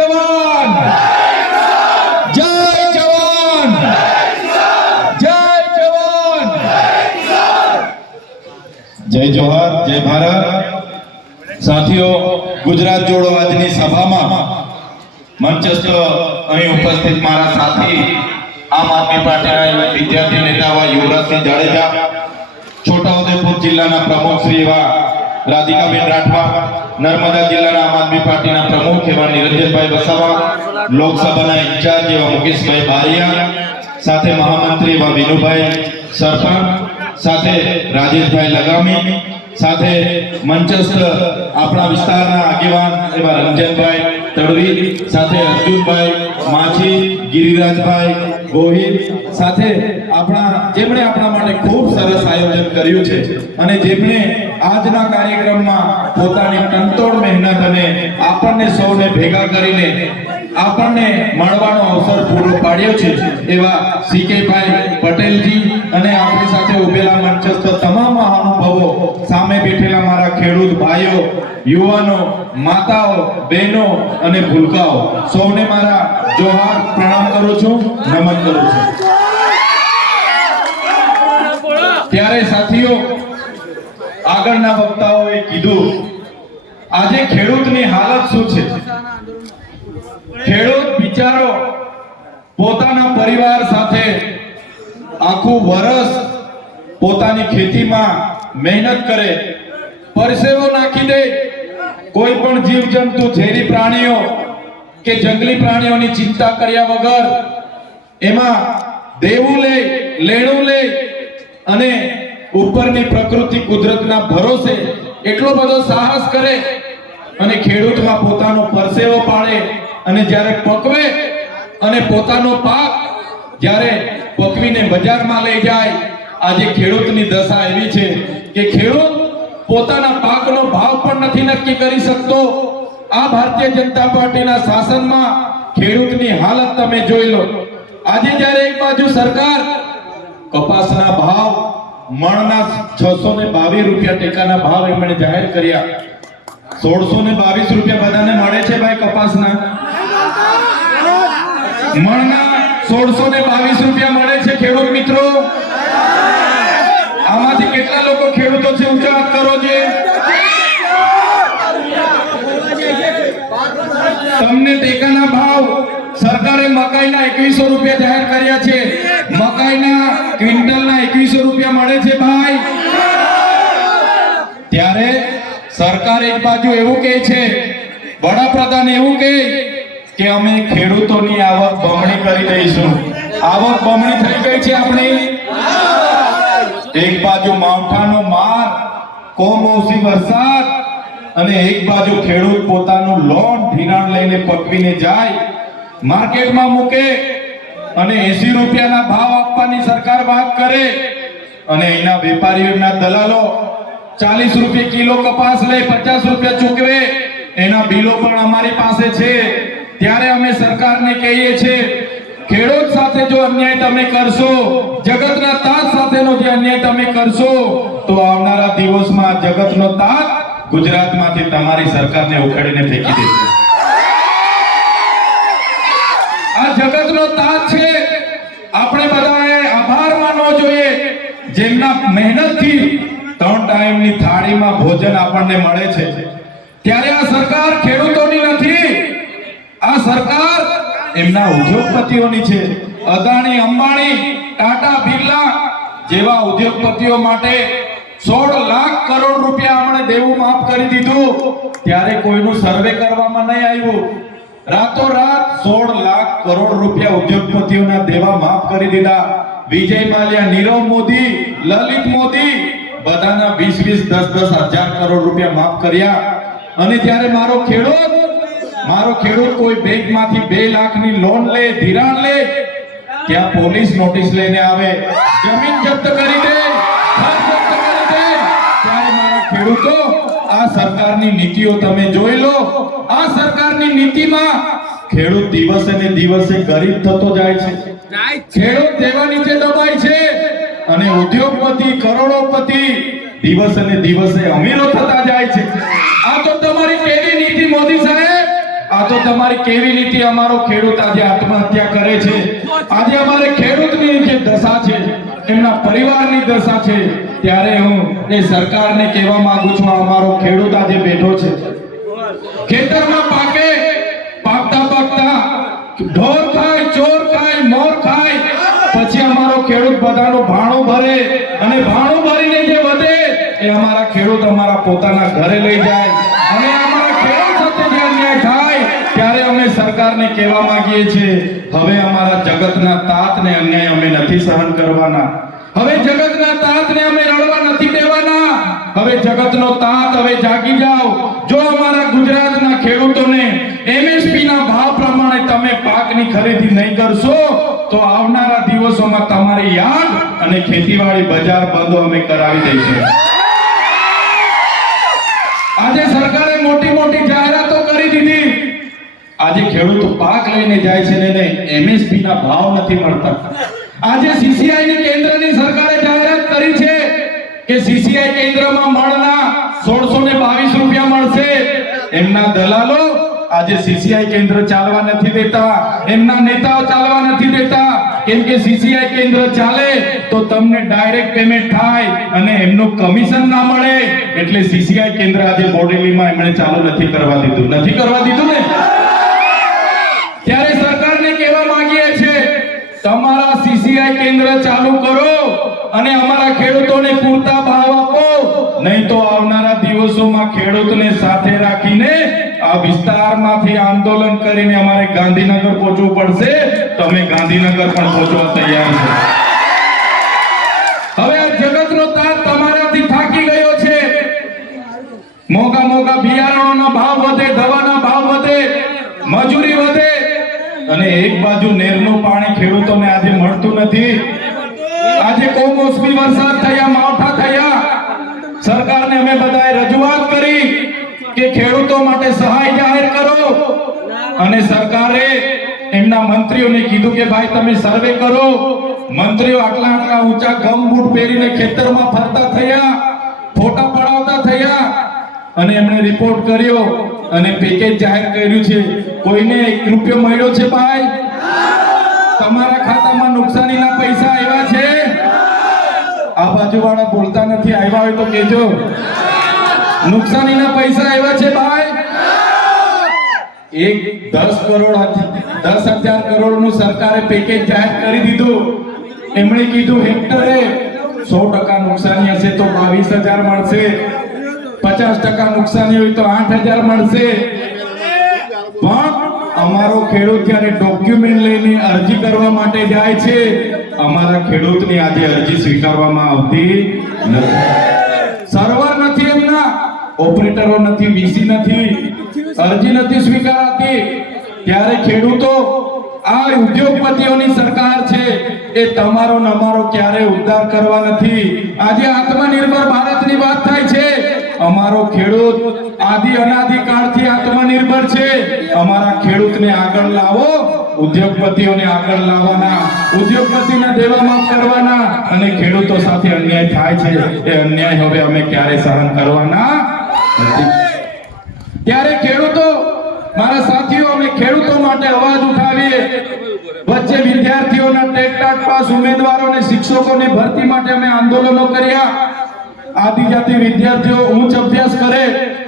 જવાન જય જવાન જય જવાન જય જોહાર, જય ભારત. સાથીઓ, ગુજરાત જોડો આજની સભામાં મંચસ્થ અહીં ઉપસ્થિત મારા સાથી, આમ આદમી પાર્ટીના વિદ્યાર્થી નેતા એવા યુવરાજસિંહ જાડેજા, છોટાઉદેપુર જિલ્લાના પ્રમુખ શ્રી એવા રાધિકાબેન રાઠવા નર્મદા જિલ્લાના આમ આદમી પાર્ટીના પ્રમુખ એવા નિરંજનભાઈ વસાવા, લોકસભાના ઇન્ચાર્જ એવા મુકેશભાઈ બારિયા, સાથે મહામંત્રી એવા વિનુભાઈ સરપંચ, સાથે રાજેશભાઈ લગામી, સાથે મંચસ્થ આપણા વિસ્તારના આગેવાન એવા રંજનભાઈ તડવી સાથે અર્જુનભાઈ, માછી, ગિરિરાજભાઈ ગોહિલ સાથે આપણા જેમણે આપણા માટે ખૂબ સરસ આયોજન કર્યું છે અને જેમણે આજના કાર્યક્રમમાં પોતાની તનતોડ મહેનત અને આપણને સૌને ભેગા કરીને આપણને મળવાનો અવસર પૂરો પાડ્યો છે એવા સીકેભાઈ પટેલજી અને આપણી સાથે ઉભેલા મંચસ્થ તમામ મહાનુભાવો સામે બેઠેલા મારા ખેડૂત ભાઈઓ, યુવાનો, માતાઓ, બહેનો અને ભૂલકાઓ, સૌને મારા જોહાર પ્રણામ કરું છું, નમન કરું છું. ત્યારે સાથીઓ, આગળના વક્તાઓએ કીધું, આજે ખેડૂતની હાલત શું છે? ખેડૂત બિચારો પોતાના પરિવાર સાથે આખું વર્ષ પોતાની ખેતીમાં મહેનત કરે, પરસેવો નાખી દે. કોઈ પણ જીવજંતુ, ઝેરી પ્રાણીઓ કે જંગલી પ્રાણીઓની ચિંતા કર્યા વગર એમાં દેવું લે, લેણું લે અને ઉપરની પ્રકૃતિ કુદરતના ભરોસે એટલો બધો સાહસ કરે અને ખેડૂતમાં પોતાનો પરસેવો પાડે. અને જ્યારે પકવે અને પોતાનો પાક જ્યારે પકવીને બજારમાં લઈ જાય, આજે ખેડૂતની દશા એવી છે કે ખેડૂત પોતાના પાકનો ભાવ પણ નથી નક્કી કરી શકતો. આ ભારતીય જનતા પાર્ટીના શાસનમાં ખેડૂતની હાલત તમે જોઈ લો. આજે જ્યારે એક બાજુ સરકાર કપાસના ભાવ મણના છસો ને બાવીસ રૂપિયા ટેકાના ભાવ એમણે જાહેર કર્યા. સોળસો ને બાવીસ રૂપિયા બધાને મળે છે ભાઈ કપાસના. મણના સોળસો ને બાવીસ રૂપિયા મળે છે ખેડૂત મિત્રો. આમાંથી કેટલા લોકો ખેડૂતો છે ઊંચા કરો છે તમને ટેકાના ભાવ સરકારે મકાઈના એકવીસો રૂપિયા જાહેર કર્યા છે. મકાઈના ક્વિન્ટલના એકવીસો રૂપિયા મળે છે ભાઈ. ત્યારે સરકાર એક બાજુ એવું કહે છે, વડાપ્રધાન એવું કહે કે અમે ખેડૂતોની આવક બમણી કરી દઈશું. આવક બમણી થઈ ગઈ છે આપણી? એક બાજુ માવઠાનો માર કોમોસી વરસાદ, અને એક બાજુ ખેડૂત પોતાનું લોન ધિરાણ લઈને પકવીને જાય. માર્કેટમાં મૂકે અને 80 રૂપિયાના ભાવ આપવાની સરકાર વાત કરે. અને અહીંના વેપારીઓના દલાલો 40 રૂપિયા કિલો કપાસ લે 50 રૂપિયા ચૂકવે. એના બિલો પણ અમારી પાસે છે. ત્યારે અમે સરકારને કહીએ છીએ, ખેડૂત સાથે જો અન્યાય તમે કરશો, જગતના તાજ સાથેનો જે અન્યાય તમે કરશો, તો આવનારા દિવસમાં જગતનો તાજ ગુજરાતમાંથી તમારી સરકારને ઉખાડીને ફેંકી દેશે. આ જગતનો તાજ છે. આપણે બધાએ આભાર માનવો જોઈએ. જેમના મહેનતથી ત્રણ ટાઈમની થાળીમાં ભોજન આપણને મળે છે. ત્યારે આ સરકાર ખેડૂતોની નથી. આ સરકાર એમના ઉદ્યોગપતિઓની છે. અદાણી, અંબાણી, ટાટા, બિરલા જેવા ઉદ્યોગપતિઓ માટે સોળ લાખ કરોડ રૂપિયા આપણે દેવું માફ કરી દીધું. ત્યારે કોઈનું સર્વે કરવામાં નહીં આવ્યું. રાતોરાત સોળ લાખ કરોડ રૂપિયા ઉદ્યોગપતિઓના દેવા માફ કરી દીધા. વિજય માલ્યા, નીરવ મોદી, લલિત મોદી બધાના વીસ વીસ, દસ દસ હજાર કરોડ રૂપિયા માફ કર્યા. અને ત્યારે મારો ખેડૂત મારો ખેડૂત કોઈ બેંકમાંથી બે લાખની લોન લે ધિરાણ લે ત્યાં પોલીસ નોટિસ લઈને આવે. જમીન જપ્ત કરી દે ખેડૂતો આ સરકારની નીતિઓ તમે જોઈ લો. આ સરકારની નીતિમાં ખેડૂત દિવસે ને દિવસે ગરીબ થતો જાય છે. ખેડૂત દેવા નીચે દબાય છે. અને ઉદ્યોગપતિ કરોડોપતિ દિવસે ને દિવસે અમીરો થતા જાય છે. આ તો તમારી કેવી નીતિ મોદી સાહેબ? તો તમારી કેવી રીતે અમારો ખેડૂત આજે આત્મહત્યા કરે છે? આજે અમારે ખેડૂતની જે દશા છે, એમના પરિવારની દશા છે, ત્યારે હું એ સરકારને કહેવા માંગુ છું અમારો ખેડૂત આજે બેઠો છે. ખેતરમાં પાકે, પાકતા પાકતા ઢોર ખાય, ચોર ખાય, મોર ખાય, પછી અમારો ખેડૂત બધાનું ભાણું ભરે અને ભાણું ભરીને જે વધે, એ અમારા ખેડૂત અમારા પોતાના ઘરે લઈ જાય. સરકારને કહેવા માંગીએ છીએ, હવે અમારા જગતના તાતને અન્યાય અમે નથી સહન કરવાના. હવે જગતના તાતને અમે રડવા નથી દેવાના. હવે જગતનો તાત હવે જાગી જાઓ. જો અમારા ગુજરાતના ખેડૂતોને એમએસપી ના ભાવ પ્રમાણે તમે પાકની ખરીદી નહીં કરશો, તો આવનારા દિવસોમાં તમારી યાદ અને ખેતીવાડી બજાર બંધો અમે કરાવી દઈશું. આજે સરકારે મોટી મોટી જાહેરાતો કરી દીધી આજે ખેડૂત પાક લઈને જાય છે ને એમએસપી ના ભાવ નથી મળતા. આજે સીસીઆઈ ની કેન્દ્રની સરકારે જાહેરાત કરી છે કે સીસીઆઈ કેન્દ્રમાં મળના 1622 રૂપિયા મળશે. એમના દલાલો આજે સીસીઆઈ કેન્દ્ર ચાલવા નથી દેતા. એમના નેતાઓ ચાલવા નથી દેતા. કેમ કે સીસીઆઈ કેન્દ્ર ચાલે તો તમને ડાયરેક્ટ પેમેન્ટ થાય અને એમનું કમિશન ના મળે. એટલે સીસીઆઈ કેન્દ્ર આજે બોડેલીમાં એમણે ચાલુ નથી કરવા દીધું. નથી કરવા દીધું ને? તમારા સીસીઆઈ કેન્દ્ર ચાલુ કરો અને અમારા ખેડૂતોને પૂરતા ભાવ આપો. નહીં તો આવનારા દિવસોમાં ખેડૂતને સાથે રાખીને આ વિસ્તારમાંથી આંદોલન કરીને અમારે ગાંધીનગર પહોંચવું પડશે. તમે ગાંધીનગર પણ પહોંચવા તૈયાર છો. હવે જગતનો તાર તમારાથી થાકી ગયો છે. મોંઘા મોંઘા બિયારણોના ભાવ વધે, દવાના ભાવ વધે, મજૂરી અને એક બાજુ નેરનું પાણી ખેડૂતોને આજે મળતું નથી. આજે કોમોસમી વરસાદ થયા, માવઠા થયા. સરકારને અમે બધાએ રજૂઆત કરી કે ખેડૂતો માટે સહાય જાહેર કરો. અને સરકારે એમના મંત્રીઓને કીધું કે ભાઈ તમે સર્વે કરો. મંત્રીઓ આટલા આટલા ઊંચા ગમ બૂટ પહેરીને ખેતરમાં ફરતા થયા, ફોટા પડાવતા થયા. અને એમણે રિપોર્ટ કર્યો અને પેકેજ જાહેર કર્યું છે. કોઈને એક રૂપિયો મળ્યો છે ભાઈ? તમારા ખાતામાં નુકસાનીના પૈસા આવ્યા છે? આ બાજુવાળા બોલતા નથી, આવ્યા હોય તો કહેજો. નુકસાનીના પૈસા આવ્યા છે ભાઈ? એક દસ કરોડ દસ હજાર કરોડનું સરકારે પેકેજ જાહેર કરી દીધું. એમણે કીધું, હેક્ટરે સો ટકા નુકસાની હશે તો બાવીસ હજાર મળશે. પચાસ ટકા નુકસાની હોય તો આઠ હજાર મળશે. પણ અમારો ખેડૂત જ્યારે ડોક્યુમેન્ટ લઈને અરજી કરવા માટે જાય છે, અમારા ખેડૂતની આજે અરજી સ્વીકારવામાં આવતી નથી. સર્વર નથી એમના, ઓપરેટરો નથી વીસી નથી, અરજી નથી સ્વીકારાતી. ત્યારે ખેડૂતો, આ ઉદ્યોગપતિઓની સરકાર છે, એ તમારો નમારો ક્યારે ઉદ્ધાર કરવા નથી. આજે આત્મનિર્ભર ભારતની વાત થાય છે. અમારો ખેડૂત આદિ અનાદિ કાળથી આત્મનિર્ભર છે. અમારા ખેડૂતને આગળ લાવો, ઉદ્યોગપતિઓને આગળ લાવવાના, ઉદ્યોગપતિને દેવા માફ કરવાના અને ખેડૂતો સાથે અન્યાય થાય છે. એ અન્યાય હવે અમે ક્યારે સહન કરવાના? ત્યારે ખેડૂતો, મારા સાથીઓ, અમે ખેડૂતો માટે અવાજ ઉઠાવીએ. વચ્ચે વિદ્યાર્થીઓના ટેટ પાસ ઉમેદવારો અને શિક્ષકોની ભરતી માટે અમે આંદોલનો કર્યા. આદિજાતિ વિદ્યાર્થીઓ ઉચ્ચ અભ્યાસ કરે,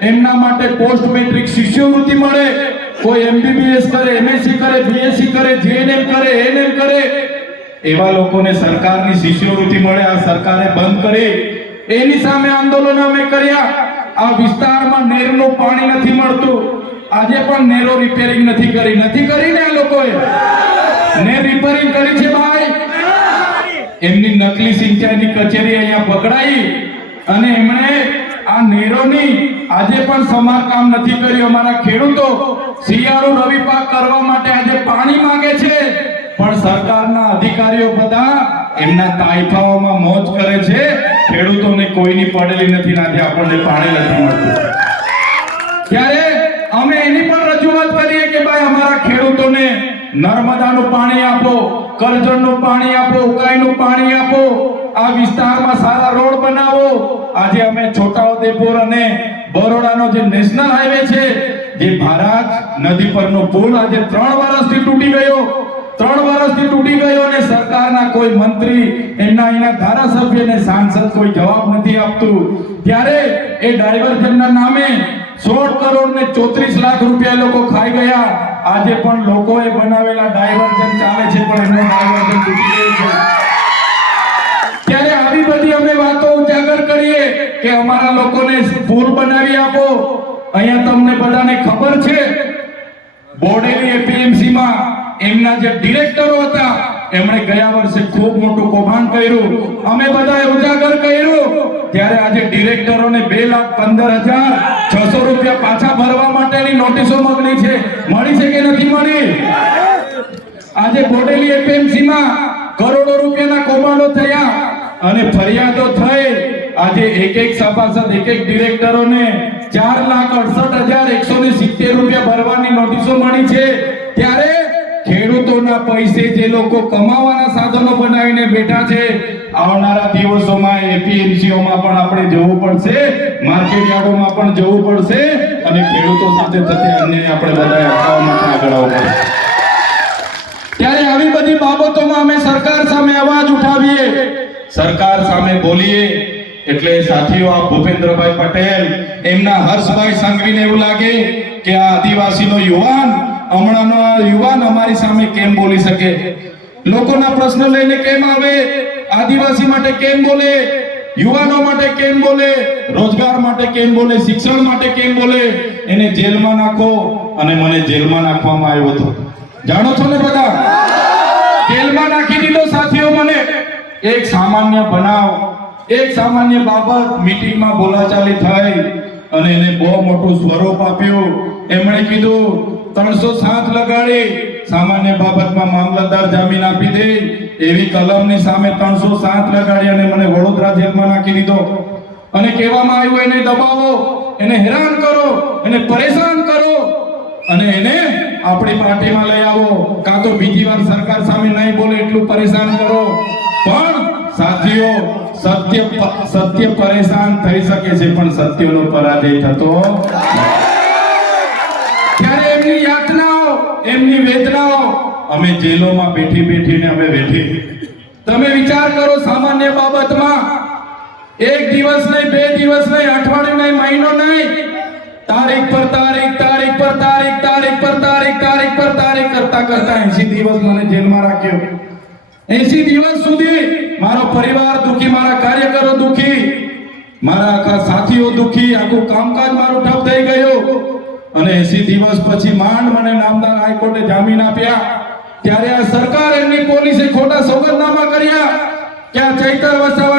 એમના માટે પોસ્ટ મેટ્રિક શિષ્યવૃત્તિ મળે, કોઈ એમબીબીએસ કરે એમએસસી કરે બીએસસી કરે જીએનએમ કરે એનએમ કરે, એવા લોકોને સરકારની શિષ્યવૃત્તિ મળે, આ સરકારે બંધ કરી. એની સામે આંદોલન અમે કર્યા. આ વિસ્તારમાં નેરનું પાણી નથી મળતું. આજે પણ નેરો રિપેરિંગ નથી કરી. નથી કરી ને આ લોકોએ? નેર રિપેરિંગ કરી છે ભાઈ? એમની નકલી સિંચાઈની કચેરી અહીંયા પકડાઈ. અને એમણે આ નેરોની આજે પણ સમારકામ નથી કર્યું અમારા ખેડૂતો. શિયાળુ રવિ પાક કરવા માટે આજે પાણી માંગે છે. પણ સરકારના અધિકારીઓ બધા એમના તાઇફાઓમાં મોજ કરે છે. ખેડૂતોને કોઈની પડેલી નથી નાથી આપણને પાણી નથી મળતું. ત્યારે અમે એની પણ રજૂઆત કરીએ કે ભાઈ અમારા ખેડૂતોને નર્મદાનું પાણી આપો, કરજણનું પાણી આપો, ઉકાઈનું પાણી આપો. આ વિસ્તારમાં સારા રોડ બનાવો. આજે અમે છોટાઉદેપુર અને બરોડાનો જે નેશનલ હાઈવે છે, જે ભારત નદી પરનો પુલ આજે ત્રણ વર્ષથી તૂટી ગયો. ત્રણ વર્ષથી તૂટી ગયો અને સરકારના કોઈ મંત્રી, એમના એના ધારાસભ્ય અને સાંસદ કોઈ જવાબ નથી આપતું. ત્યારે એ ડાયવર્ઝનના નામે સોળ કરોડ ને ચોત્રીસ લાખ રૂપિયા લોકો ખાઈ ગયા. આજે પણ લોકોએ બનાવેલા ડાયવર્ઝન ચાલે છે, પણ એમનો ડાયવર્ઝન તૂટી ગયું છે. કે અમારા લોકોને પુલ બનાવી આપો. અહીંયા તમને બધાને ખબર છે, બોડેલી એપીએમસી માં એમના જે ડિરેક્ટરો હતા, એમણે ગયા વર્ષે ખૂબ મોટું કૌભાંડ કર્યું. અમે બધાએ ઉજાગર કર્યું. ત્યારે આજે ડિરેક્ટરોને બે લાખ પંદર હજાર છસો રૂપિયા પાછા ભરવા માટેની નોટિસો મોકલી છે. મળી છે કે નથી મળી? આજે બોડેલી એપીએમસી માં કરોડો રૂપિયાના કૌભાંડો થયા અને ફરિયાદો થઈ. આજે એક એક સભાસદ, એક એક ડિરેક્ટરોને ચાર લાખ અડસઠ હજાર એકસો ને સિત્તેર રૂપિયા ભરવાની નોટિસો મળી છે. ત્યારે ખેડૂતોના પૈસે જે લોકો કમાવાના સાધનો બનાવીને બેઠા છે, આવનારા દિવસોમાં એપીએમસીઓમાં પણ આપણે જવું પડશે, માર્કેટ યાર્ડોમાં પણ જવું પડશે અને ખેડૂતો સાથે થતી અન્યાય આપણે બધાએ અટકાવવા માટે આગળ આવવું પડશે. ત્યારે આવી બધી બાબતોમાં અમે સરકાર સામે અવાજ ઉઠાવીએ. સરકાર સામે બોલીએ. એટલે સાથીઓ, આ ભૂપેન્દ્રભાઈ પટેલ, એમના હર્ષભાઈ સંઘવીને એવું લાગે કે આ આદિવાસીનો યુવાન, હમણાંનો આ યુવાન અમારી સામે કેમ બોલી શકે? લોકોના પ્રશ્ન લઈને કેમ આવે? આદિવાસી માટે કેમ બોલે? યુવાનો માટે કેમ બોલે? રોજગાર માટે કેમ બોલે? શિક્ષણ માટે કેમ બોલે? એને જેલમાં નાખો અને મને જેલમાં નાખવામાં આવ્યો હતો. જાણો છો ને બધા? જેલમાં નાખી દીધો સાથીઓ મને. એક સામાન્ય બનાવ એક સામાન્ય બાબત મીટિંગમાં બોલાચાલી થઈ અને એને બહુ મોટું સ્વરૂપ આપ્યું. એમણે કીધું, ત્રણસો સાત લગાડી. સામાન્ય બાબતમાં મામલતદાર જામીન આપી દે. એવી કલમની સામે ત્રણસો સાત લગાડી અને મને વડોદરા જેલમાં નાખી દીધો. અને કહેવામાં આવ્યું, એને દબાવો, એને હેરાન કરો, એને પરેશાન કરો અને એને આપણી પાર્ટીમાં લઈ આવો. કાં તો બીજી વાર સરકાર સામે નહીં બોલે એટલું પરેશાન કરો. પણ, સાથીઓ સત્ય સત્ય પરેશાન થઈ શકે છે, પણ સત્યનો પરાજય થતો ત્યારે એમની યાતનાઓ, એમની વેદનાઓ અમે જેલોમાં બેઠી બેઠીને અમે બેઠી તમે વિચાર કરો સામાન્ય બાબતમાં, એક દિવસ નહીં, બે દિવસ નહીં, અઠવાડિયું નહીં, મહિનો નહીં. તારીખ પર તારીખ તારીખ પર તારીખ તારીખ પર તારીખ તારીખ પર તારીખ કરતા કરતા 80 દિવસ મને જેલમાં રાખ્યો. 80 દિવસ સુધી મારો પરિવાર દુખી, મારા કાર્યકરો દુખી, મારા આખા સાથીઓ દુખી, આખું કામકાજ મારું ઠપ થઈ ગયું. અને 80 દિવસ પછી માંડ મને નામદાર હાઈકોર્ટે જામીન આપ્યા. ત્યારે આ સરકાર એમની પોલીસે ખોટા સોગંદનામા કર્યા. કે આ ચૈતર વસાવા